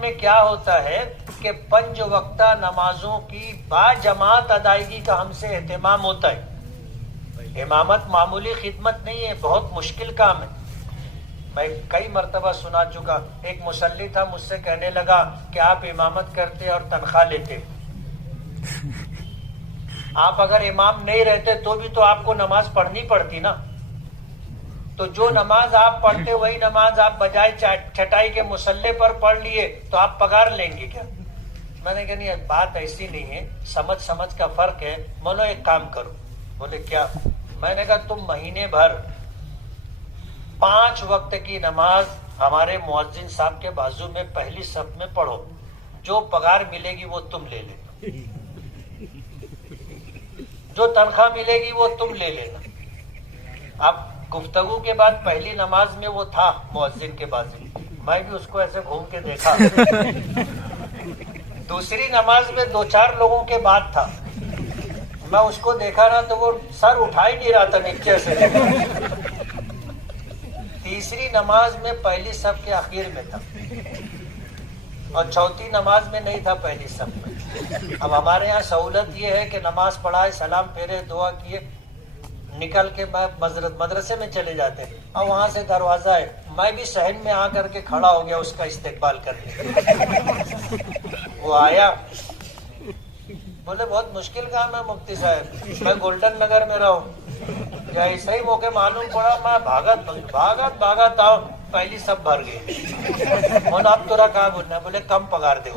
میں کیا ہوتا ہے کہ 5 وقتہ نمازوں کی باجماعت ادائیگی کا ہم سے اہتمام ہوتا ہے. امامت معمولی خدمت نہیں ہے، بہت مشکل کام ہے. میں کئی مرتبہ سنا چکا. ایک مصلی تھا مجھ سے کہنے لگا کہ آپ امامت کرتے اور تنخواہ لیتے، آپ اگر امام نہیں رہتے تو بھی تو آپ کو نماز پڑھنی پڑتی نا، تو جو نماز آپ پڑھتے وہی نماز آپ بجائے چھٹائی کے مصلی پر پڑھ لیے تو آپ پگار لیں گے کیا؟ میں نے کہا نہیں، بات ایسی نہیں ہے، سمجھ کا فرق ہے. بولو ایک کام کرو. بولے کیا؟ میں نے کہا تم مہینے بھر 5 وقت کی نماز ہمارے مؤذن صاحب کے بازو میں پہلی صف میں پڑھو، جو پگار ملے گی وہ تم لے لینا، جو تنخواہ ملے گی وہ تم لے لینا. اب گفتگو کے بعد پہلی نماز میں وہ تھا مؤذن کے بازو، میں بھی اس کو ایسے گھوم کے دیکھا. دوسری نماز میں 2-4 لوگوں کے بعد تھا، میں اس کو دیکھا نا تو وہ سر اٹھا ہی نہیں رہا تھا نیچے سے. تیسری نماز میں پہلی صف کے آخر میں تھا، اور چوتھی نماز میں نہیں تھا پہلی صف میں. اب ہمارے یہاں سہولت یہ ہے کہ نماز پڑھائے، سلام پھیرے، دعا کیے، نکل کے میں مدرسے میں چلے جاتے، اور وہاں سے دروازہ ہے، میں بھی صحن میں آ کر کے کھڑا ہو گیا اس کا استقبال کرنے. وہ آیا، بولے بہت مشکل کام ہے مفتی صاحب، میں گولڈن نگر میں رہوں، یا ایسا ہی موقع معلوم پڑا، میں بھاگت آؤ، پہلی سب بھر گئی. اب تو رہا کہاں بولنا، بولے کم پگار دے.